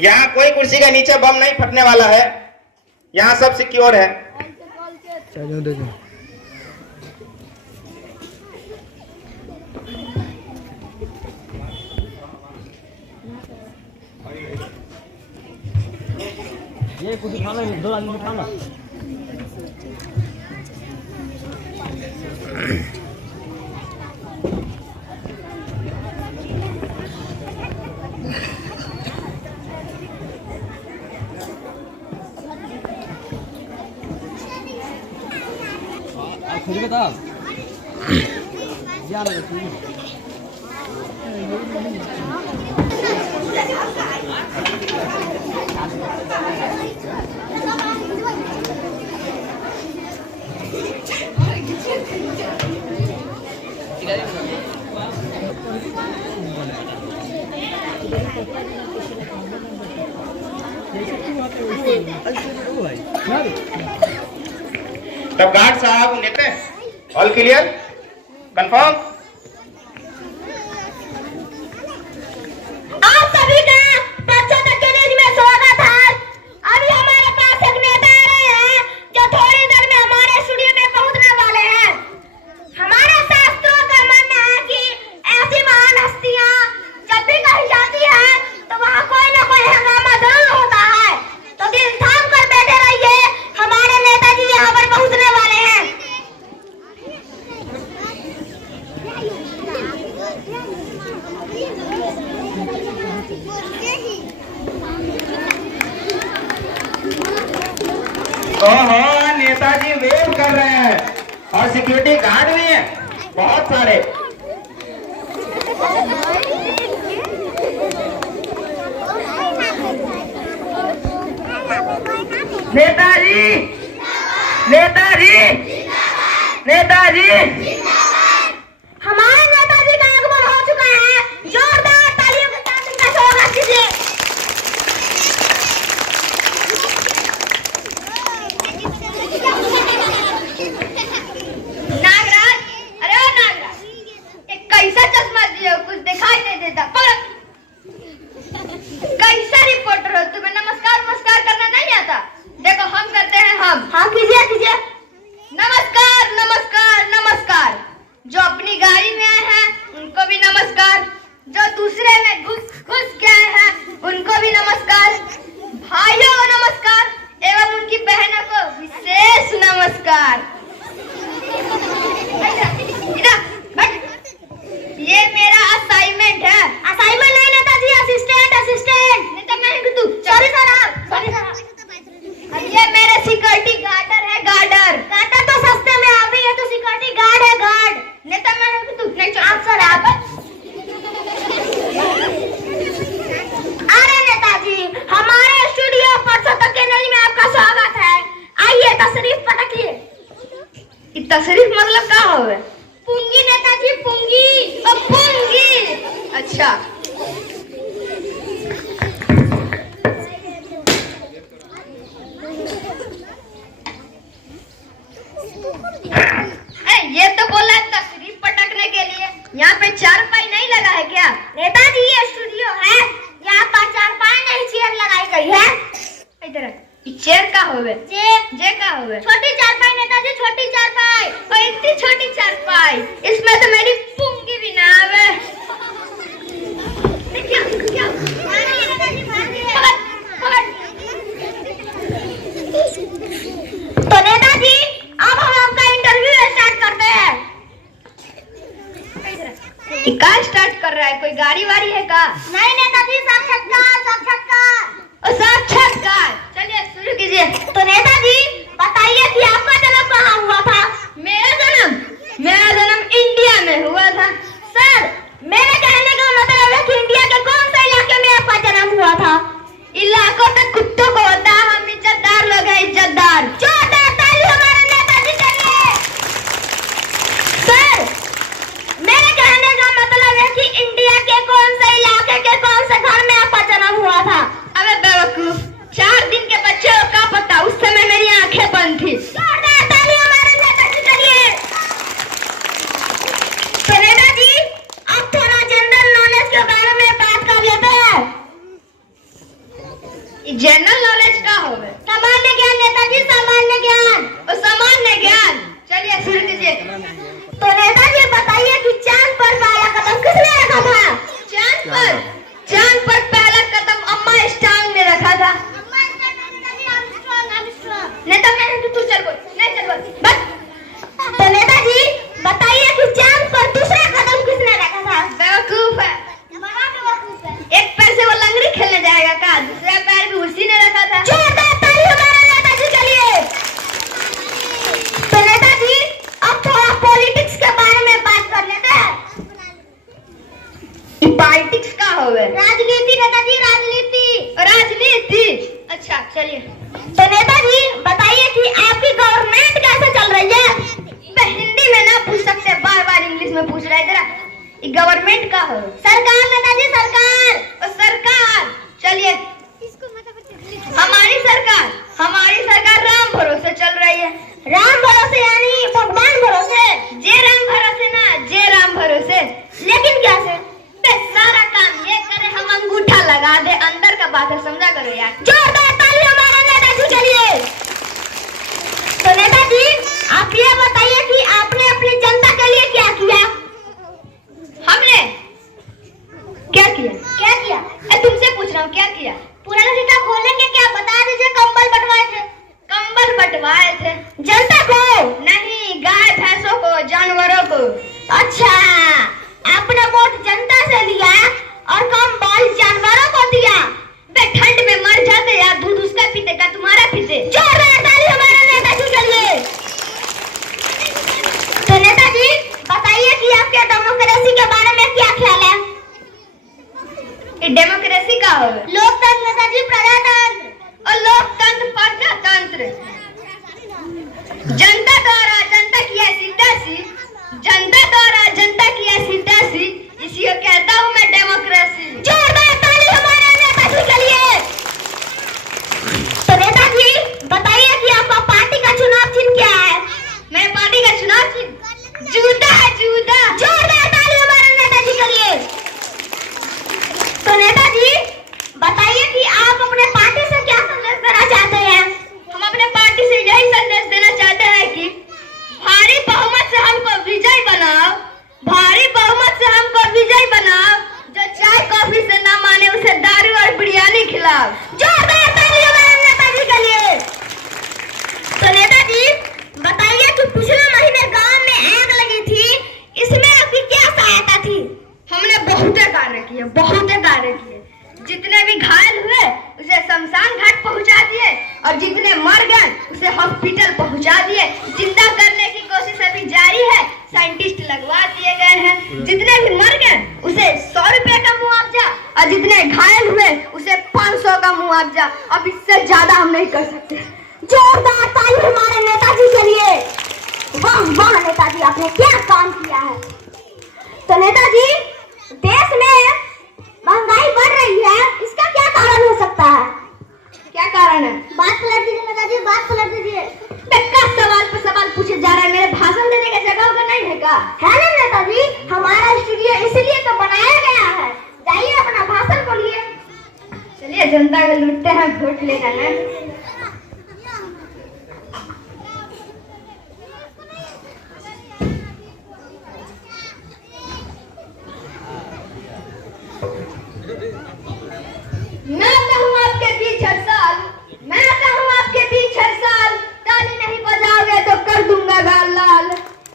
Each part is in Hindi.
यहाँ कोई कुर्सी के नीचे बम नहीं फटने वाला है, यहाँ सब सिक्योर है। ये कुछ खाना है, 2 आदमी खाना। खुद बता यार तब गार्ड साहब लेते हैं। All clear, confirm. आप सभी का 75 कॉलेज में स्वागत है। अभी हमारे पास एक नेता आ रहे हैं जो थोड़ी देर में हमारे स्टूडियो में पहुंचने वाले हैं। हमारे शास्त्रों का मानना है कि ऐसी महान हस्तियां जब भी कही जाती है तो वहाँ कोई ना कोई हंगामा जरूर होता है। तो दिल थाम कर बैठे रहिए, हमारे नेताजी यहाँ पर पहुंचने वाले हैं। ओहो, नेताजी वेव कर रहे हैं और सिक्योरिटी गार्ड भी हैं बहुत सारे। नेताजी, नेताजी, नेताजी। हमारे नेताजी का आगमन हो चुका है। जोरदार तालियों के साथ इनका स्वागत कीजिए। नागराज, अरे ओ नागराज, एक कैसा चश्मा दिए हो, कुछ दिखाई नहीं देता। कैसा रिपोर्टर हो, तुम्हें नमस्कार नमस्कार करना नहीं आता? देखो हम करते हैं, हम। हाँ कीजिए कीजिए। नमस्कार नमस्कार नमस्कार। जो अपनी गाड़ी में आए हैं उनको भी नमस्कार, जो दूसरे में घुस के आए हैं उनको भी नमस्कार, भाइयों को नमस्कार एवं उनकी बहनों को विशेष नमस्कार। ये मेरा असाइनमेंट है। असाइनमेंट नहीं नेताजी, असिस्टेंट असिस्टेंट। नेता मैं तू सॉरी सर। ये मेरे सिक्योरिटी गार्डर है, गार्डर। गार्डर तो सस्ते में आ भी है, तो सिक्योरिटी गार्ड है, गार्ड। नेता मैं तू नहीं आप सर आप। अरे नेताजी, हमारे स्टूडियो 75 कॉलेज में आपका स्वागत है। आइए तशरीफ पटकिए। तशरीफ मतलब क्या होवे? पुंगी नेताजी, पुंगी। पुंगी, अच्छा। ये तो बोला है तशरीफ पटकने के लिए। यहाँ पे चारपाई नहीं लगा है क्या? नेताजी ये स्टूडियो है, यहाँ पर चारपाई नहीं चेयर लगाई गई है। इधर चेयर का होवे? जे का होवे? छोटी चारपाई नेताजी, छोटी चारपाई। और इतनी छोटी चारपाई, इसमें तो मेरी पुंगी भी ना आवे। तो नेताजी अब हम आपका इंटरव्यू स्टार्ट करते हैं। क्या स्टार्ट कर रहा है? कोई गाड़ी वाड़ी है का? नहीं नेताजी, साक्षात्कार साक्षात्कार। साक्षात्कार, चलिए शुरू कीजिए। तो नेताजी बताइए कि आपका जन्म कहाँ हुआ था? मेरा जन्म इंडिया में हुआ था। सर, मेरे कहने का मतलब है कि इंडिया के कौन से इलाके में आपका जन्म हुआ था? इलाकों तक कुत्तों को होता है, हम इज्जतदार लोग हैं, इज्जतदार। जोरदार ताली हमारे नेताजी के लिए। सर, मेरे कहने का मतलब है कि इंडिया के कौन से इलाके के कौन से घर में आपका जन्म हुआ था? अबे बेवकूफ, 4 दिन के बच्चे को क्या पता, उस समय मेरी आंखें बंद थी। जोरदार ताली हमारे नेताजी के लिए। तो नेताजी जनरल नॉलेज का होगा? सामान्य ज्ञान नेताजी, सामान्य ज्ञान। और सामान्य ज्ञान, चलिए शुरू कीजिए। तो नेताजी बताइए कि चांद पर पहला कदम किसने रखा था? चांद पर पहला कदम अम्मा स्ट्रॉन्ग ने रखा था। नेता कहने तू चल बोल, नहीं चल बोल बस। तो नेताजी बताइए कि चांद पर दूसरा कदम किसने रखा था? बेवकूफ है, एक पैर से वो लंगड़ी खेलने जाएगा का? दूसरा पैर भी उसी ने रखा था। जोरदार ताली हमारे नेताजी के लिए। तो नेताजी अब थोड़ा पॉलिटिक्स के बारे में बात कर लेते हैं। पॉलिटिक्स का होवे? राजनीति नेताजी, राजनीति। राजनीति, अच्छा चलिए। तो नेताजी बताइए कि आपकी गवर्नमेंट कैसे चल रही है? हिंदी में ना पूछ सकते, बार बार इंग्लिश में पूछ रहे जरा। गवर्नमेंट का हो? सरकार नेताजी, सरकार। और सरकार, चलिए हमारी सरकार राम भरोसे चल रही है। राम भरोसे यानी भगवान भरोसे? जे राम भरोसे ना, जे राम भरोसे। लेकिन कैसे? सारा काम ये करे हम अंगूठा लगा दे, अंदर का बात है, समझा करो यार। जोरदार ताली हमारे नेताजी के लिए। तो नेताजी आप ये बताइए कि आपने अपनी जनता के लिए क्या किया? हमने क्या किया? तुमसे पूछ रहा हूँ, क्या किया? पुराना सिक्का खोलेंगे क्या? बता दीजिए। कंबल बंटवाए थे। जनता को नहीं, गाय भैंसों को, जानवरों को। अच्छा, आपने वोट जनता से लिया और कंबल जानवरों को दिया। बे ठंड में मर जाते यार, दूध उसका पीते का तुम्हारा पीते। जोरदार ताली हमारे नेताजी के लिए। तो नेताजी बताइए कि आपके डेमोक्रेसी के बारे में क्या ख्याल है? डेमोक्रेसी का होगा? लोकतंत्र नेताजी, प्रजातंत्र। और लोकतंत्र, प्रजातंत्र। जनता द्वारा जनता की ऐसी तैसी, जनता द्वारा जनता की ऐसी तैसी, इसी को कहता हूँ मैं डेमोक्रेसी। जोरदार ताली हमारे नेताजी के लिए। तो नेताजी बताइए कि आपका पार्टी का चुनाव चिन्ह क्या है? मेरे पार्टी का चुनाव चिन्ह जूता है, जूता। जोरदार ताली हमारे नेताजी के लिए। तो नेताजी बताइए कि आप अपने पार्टी से क्या संदेश देना चाहते हैं? हम अपने पार्टी से यही संदेश देना चाहते हैं कि भारी बहुमत से हमको विजय बनाओ, भारी बहुमत से हमको विजय बनाओ। जो चाय कॉफी से ना माने उसे दारू और बिरयानी खिलाओ। जोरदार ताली हमारे नेताजी के लिए। तो नेताजी बताइए कि पिछले महीने गांव में आग लगी थी, इसमें आपकी क्या सहायता थी? हमने बहुत कार्य किए। जितने भी घायल हुए उसे शमशान घाट पहुंचा दिए, और जितने मर गए उसे हॉस्पिटल पहुंचा दिए। जिंदा करने की कोशिश अभी जारी है, साइंटिस्ट लगवा दिए गए हैं। जितने भी मर गए उसे 100 रुपए का मुआवजा, और जितने घायल हुए उसे 500 का मुआवजा। अब इससे ज्यादा हम नहीं कर सकते। जोरदार ताली हमारे नेताजी के लिए। वाह वाह नेताजी, आपने क्या काम किया है। तो नेताजी देश में महंगाई बढ़ रही है, इसका क्या कारण हो सकता है? क्या कारण है? बात पलट दीजिए नेताजी, बात पलट दीजिए। बेकार सवाल पर सवाल पूछे जा रहा है, मेरे भाषण देने का जगह होगा नहीं है का? है ना नेताजी, हमारा स्टूडियो इसलिए तो बनाया गया है। जाइए अपना भाषण बोलिए। चलिए जनता को लूटते हैं, वोट लेना है। मैं आता हूँ आपके बीच हर साल, ताली नहीं बजाओगे तो कर दूंगा गाल लाल।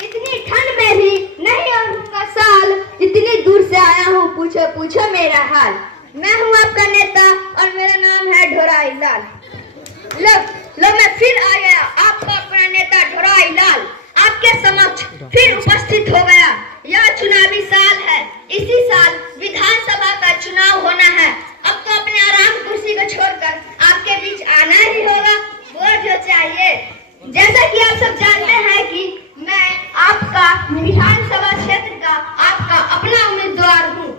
इतनी ठंड में भी नहीं ओढ़ूंगा साल, इतनी दूर से आया हूँ, पूछो मेरा हाल। मैं हूँ आपका नेता और मेरा नाम है ढोराई लाल। लो मैं फिर आ गया, आपका अपना नेता ढोराई लाल आपके समक्ष फिर उपस्थित हो गया। यह चुनावी साल है, इसी साल विधानसभा का चुनाव होना है। अब तो अपने आराम कुर्सी को छोड़कर आपके बीच आना ही होगा, वोट जो चाहिए। जैसा कि आप सब जानते हैं कि मैं आपका विधानसभा क्षेत्र का आपका अपना उम्मीदवार हूँ।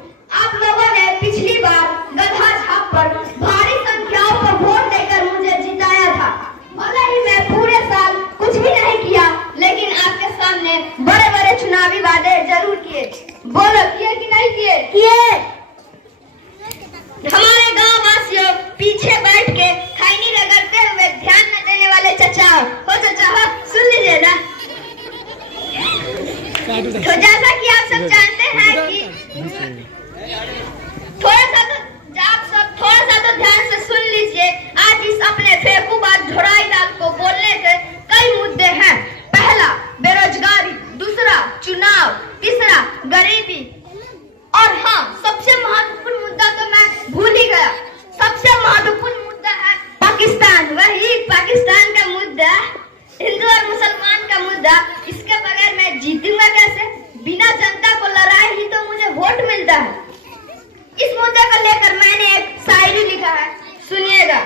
आप लोगों ने पिछली बार गधा छाप पर भारी संख्याओं पर वोट देकर मुझे जिताया था। भले ही मैं पूरे साल कुछ भी नहीं किया, लेकिन आपके सामने बड़े बड़े चुनावी वादे जरूर किए। बोलो किए कि नहीं किए? किए। हमारे गांव वासियों पीछे बैठ के मिलता है। इस मुद्दे को लेकर मैंने एक शायरी लिखा है, सुनिएगा।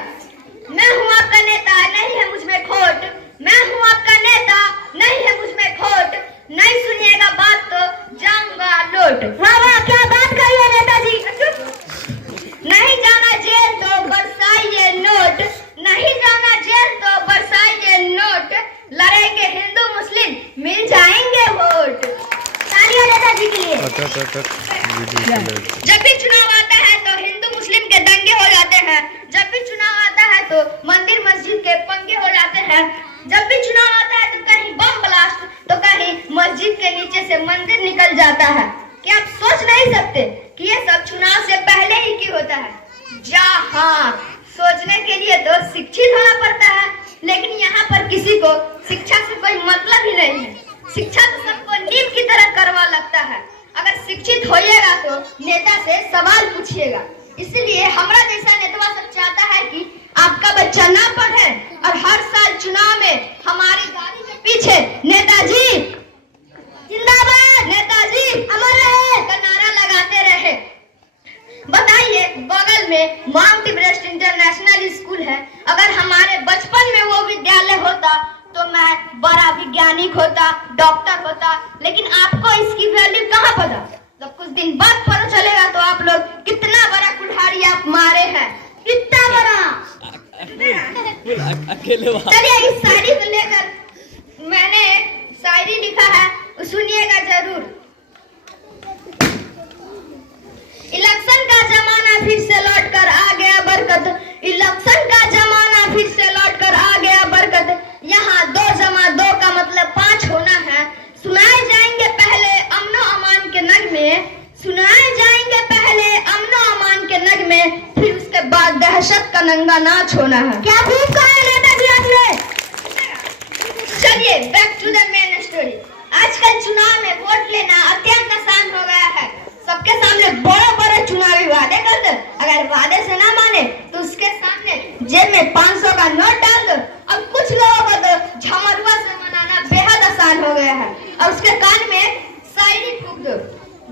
मैं हूँ आपका नेता, नहीं है मुझमें खोट। मैं हूँ आपका नेता, नहीं है मुझमें खोट। नहीं सुनिएगा बात तो जाऊंगा लोट। वाह वाह, क्या बात कही है नेताजी। नहीं जाना जेल तो बरसाइए नोट, नहीं जाना जेल तो बरसाइए नोट। लड़ेंगे हिंदू मुस्लिम, मिल जाएंगे वोट। तालियां नेताजी के लिए। जब भी चुनाव आता है तो हिंदू मुस्लिम के दंगे हो जाते हैं। जब भी चुनाव आता है तो मंदिर मस्जिद के पंगे हो जाते हैं। जब भी चुनाव आता है तो कहीं बम ब्लास्ट तो कहीं मस्जिद के नीचे से मंदिर निकल जाता है। क्या आप सोच नहीं सकते कि ये सब चुनाव से पहले ही क्यों होता है? हाँ, सोचने के लिए तो शिक्षित होना पड़ता है, लेकिन यहाँ पर किसी को शिक्षा से कोई मतलब ही नहीं है। शिक्षा तो सबको नीम की तरह करवा लगता है। अगर शिक्षित होइएगा तो नेता से सवाल पूछिएगा। इसलिए हमारा जैसा नेता सब चाहता है कि आपका बच्चा ना पढ़े और हर साल चुनाव में हमारी गाड़ी के पीछे नेताजी जिंदाबाद, नेताजी अमर रहे का नारा लगाते रहे। बताइए, बगल में माउंट एवरेस्ट इंटरनेशनल स्कूल है। अगर हमारे बचपन में वो विद्यालय होता तो मैं बड़ा वैज्ञानिक होता, डॉक्टर होता। लेकिन आपको इसकी वैल्यू कहाँ पता? जब कुछ दिन बाद पता चलेगा तो आप लोग कितना बड़ा कुल्हाड़ी आप मारे हैं, कितना बड़ा। चलिए, इस शायरी को लेकर मैंने शायरी लिखा है, सुनिएगा जरूर। इलेक्शन का जमाना फिर से लौट कर आ गया बरकत। इलेक्शन का जमाना फिर से लौट कर आ गया बरकत। यहाँ 2 जमा 2 का मतलब 5 होना है। सुनाए जाएंगे पहले अमनो अमान के नगमे, सुनाए जाएंगे पहले अमनो अमान के नगमे, फिर उसके बाद दहशत का नंगा नाच होना है। क्या खूब कहा है नेताजी आपने। चलिए, back to the main story. आजकल चुनाव में वोट लेना अत्यंत आसान हो गया है। सबके सामने बड़े बड़े चुनावी वादे कर दो। अगर वादे से ना माने तो उसके सामने जेब में 500 का नोट डाल दो। अब कुछ लोगों को तो झमरुआ से मनाना बेहद आसान हो गया है। और उसके कान में शायरी फूंक दो।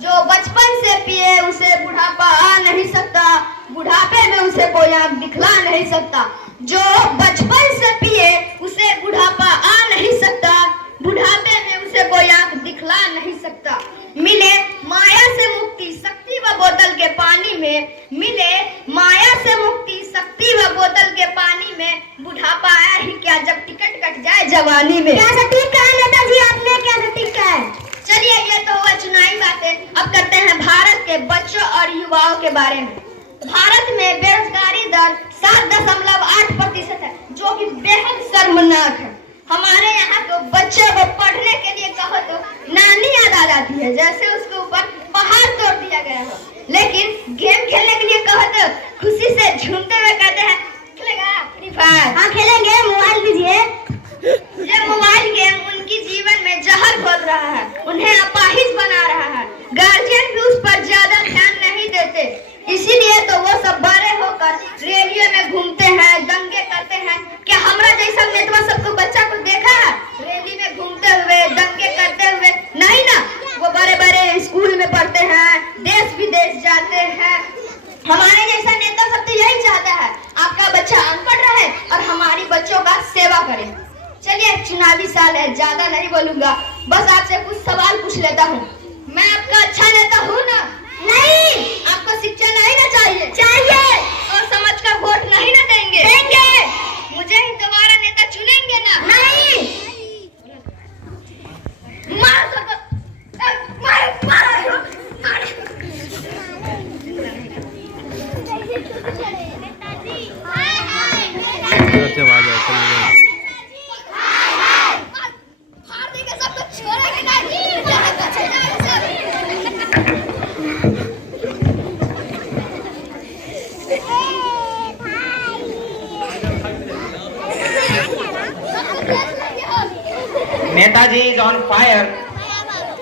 जो बचपन से पिए उसे बुढ़ापा आ नहीं सकता, बुढ़ापे में उसे कोई आंख दिखला नहीं सकता। जो बचपन से पिए उसे बुढ़ापा आ नहीं सकता, बुढ़ापे में उसे कोई आंख दिखला नहीं सकता। मिले माया से मुक्ति शक्ति व बोतल के पानी में, मिले माया से मुक्ति शक्ति व बोतल के पानी में, बुढ़ापा आया ही क्या जब टिकट कट जाए जवानी में। क्या सटीक कहा नेताजी आपने, क्या सटीक कहा है। चलिए, ये तो हुआ चुनावी बातें। अब करते हैं भारत के बच्चों और युवाओं के बारे में। भारत में बेरोजगारी दर 7.8% है, जो कि बेहद शर्मनाक है। हमारे यहाँ तो बच्चे को पढ़ने के लिए कहो तो नानी याद आ जाती है, जैसे उसके ऊपर पहाड़ तोड़ दिया गया हो। लेकिन गेम खेलने के लिए कहो तो खुशी से झूमते हुए कहते हैं खेलेगा फ्री फायर। हाँ खेलेंगे, मोबाइल दीजिए। ये मोबाइल गेम उनकी जीवन में जहर घोल रहा है, उन्हें अपाहिज बना रहा है। गार्जियन भी उस पर ज्यादा ध्यान नहीं देते, इसीलिए तो वो सब बड़े होकर रेडियो में घूमते हैं, दंगे करते हैं। क्या हमारा जैसा नेता सबको बच्चा को देखा है रैली में घूमते हुए, दंगे करते हुए? नहीं ना, वो बड़े बड़े स्कूल में पढ़ते हैं, देश विदेश जाते हैं। हमारे जैसा नेता सब तो यही चाहता है आपका बच्चा अनपढ़ रहे और हमारी बच्चों का सेवा करे। चलिए, चुनावी साल है, ज्यादा नहीं बोलूंगा, बस आपसे कुछ सवाल पूछ लेता हूँ। मैं आपका अच्छा नेता हूँ ना? नहीं। आपको शिक्षा नहीं ना चाहिए? चाहिए। और समझ का वोट नहीं ना देंगे? देंगे। मुझे ही दोबारा नेता चुनेंगे ना? नहीं। Netaji is on fire.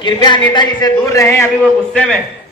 कृपया नेताजी से दूर रहें, अभी वो गुस्से में।